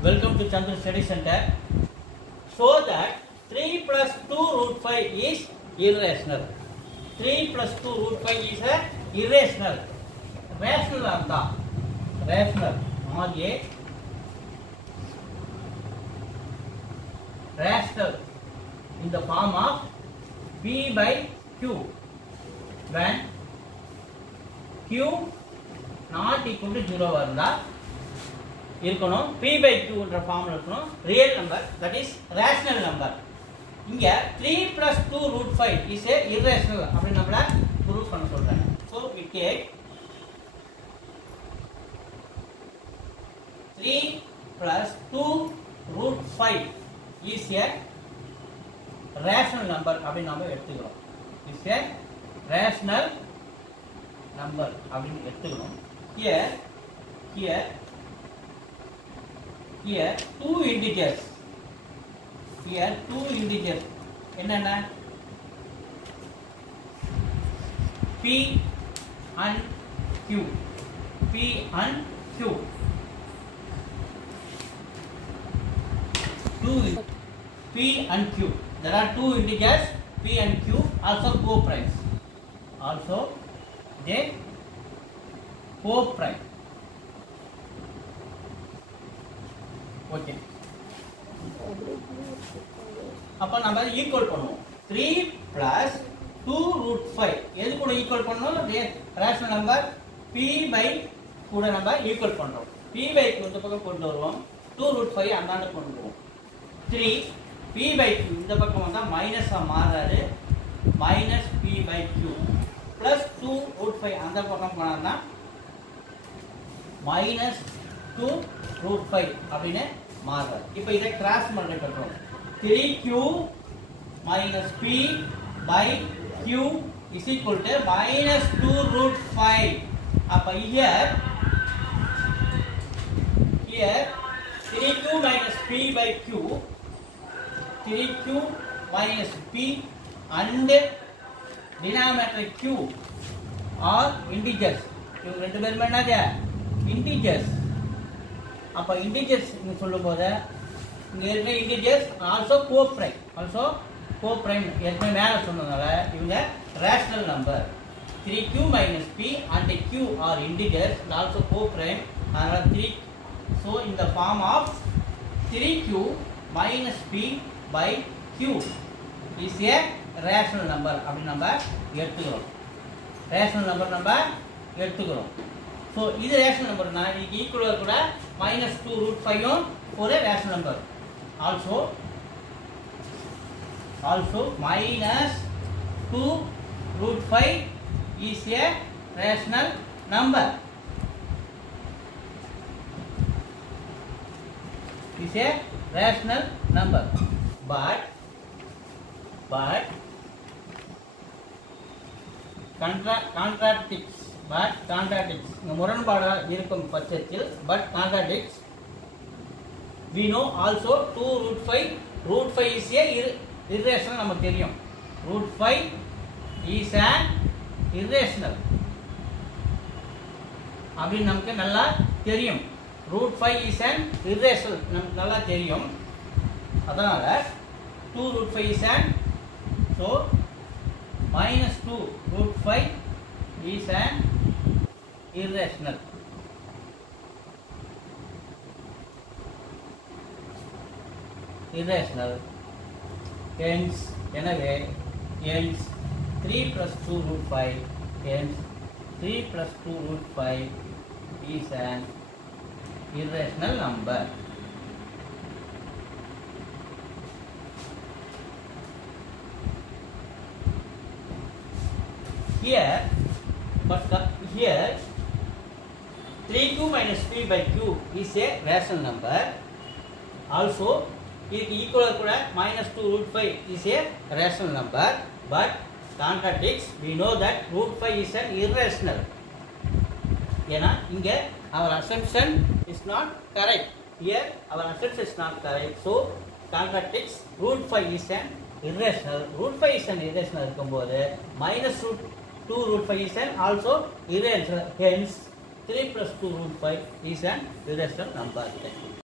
Welcome to Chandra Study Center. So that 3 plus 2 root 5 is irrational. 3 plus 2 root 5 is irrational. Rational anta. Rational. R-A. Rational in the form of P by Q. When Q not equal to 0 varla இருக்கணும் p by q என்ற formula இருக்கணும் real number that is rational number இங்க 3 plus 2 root 5 is a irrational அப்படி நம்மள prove பண்ண சொல்றாங்க so we take 3 plus 2 root 5 is a rational number அப்படி நாம எடுத்துக்கிறோம் is a rational number அப்படி எடுத்துக்கிறோம் here two integers என்னன்னா p and q p and q there are two integers p and q also co-primes they co-prime okay அப்ப நம்ம equal பண்ணுவோம் 3 plus 2 root 5 எது கூட ஈக்குவல் பண்ணனும் ரேஷனல் நம்பர் p by கூட நம்ம ஈக்குவல் பண்றோம் p by q இந்த பக்கம் கொண்டு வருவோம் 2 root 5 அந்தாண்ட கொண்டு வருவோம் 3 p by q இந்த பக்கம் வந்தா மைனஸா மாறாது minus p by q plus 2 root 5 அந்த பக்கம் போனா minus 2 root 5 அப்படினே மாறுது இப்போ இத கிராஸ் மல்டிப்ளை பண்றோம் 3q minus p by q is equal to minus 2 root 5 அப்ப here 3q minus p by q 3q minus p and denominator q are integers இவங்க ரெண்டு பேரும் என்னது integers அப்ப integers னு சொல்லும்போது இங்க இருக்க integers also co-prime ஏற்கனவே மேல சொன்னதால இவங்க rational number 3q minus p and q are integers also co-prime அதனால 3 so in the form of 3q minus p by q is a rational number அப்படி நம்ம எடுத்துக்கிறோம் rational number நம்ம எடுத்துக்கிறோம் so இது rational number நான் இதுக்கு ஈக்குவலா கூட minus 2 root 5 ஒரு rational number also minus 2 root 5 is a rational number but contradicts முரண்பாடா இருக்கும் பட்சத்தில் but contradicts we know also 2 root 5 is a irrational நமக்கு தெரியும் root 5 is an irrational அப்படி நமக்கு நல்லா தெரியும் root 5 is an irrational நமக்கு நல்லா தெரியும் அதனால 2 root 5 is an so minus 2 root 5 is an irrational hence 3 plus 2 root 5 hence 3 plus 2 root 5 is an irrational number here 3q minus p by q is a rational number also இதுக்கு ஈக்குவலா கூட minus 2 root 5 is a rational number but contradicts we know that root 5 is an irrational ஏனா இங்க our assumption is not correct here our assumption is not correct so contradicts root 5 is an irrational root 5 is an irrational இருக்கும்போது minus 2 root 5 is an also irrational hence 3 plus 2 root 5 is an irrational number.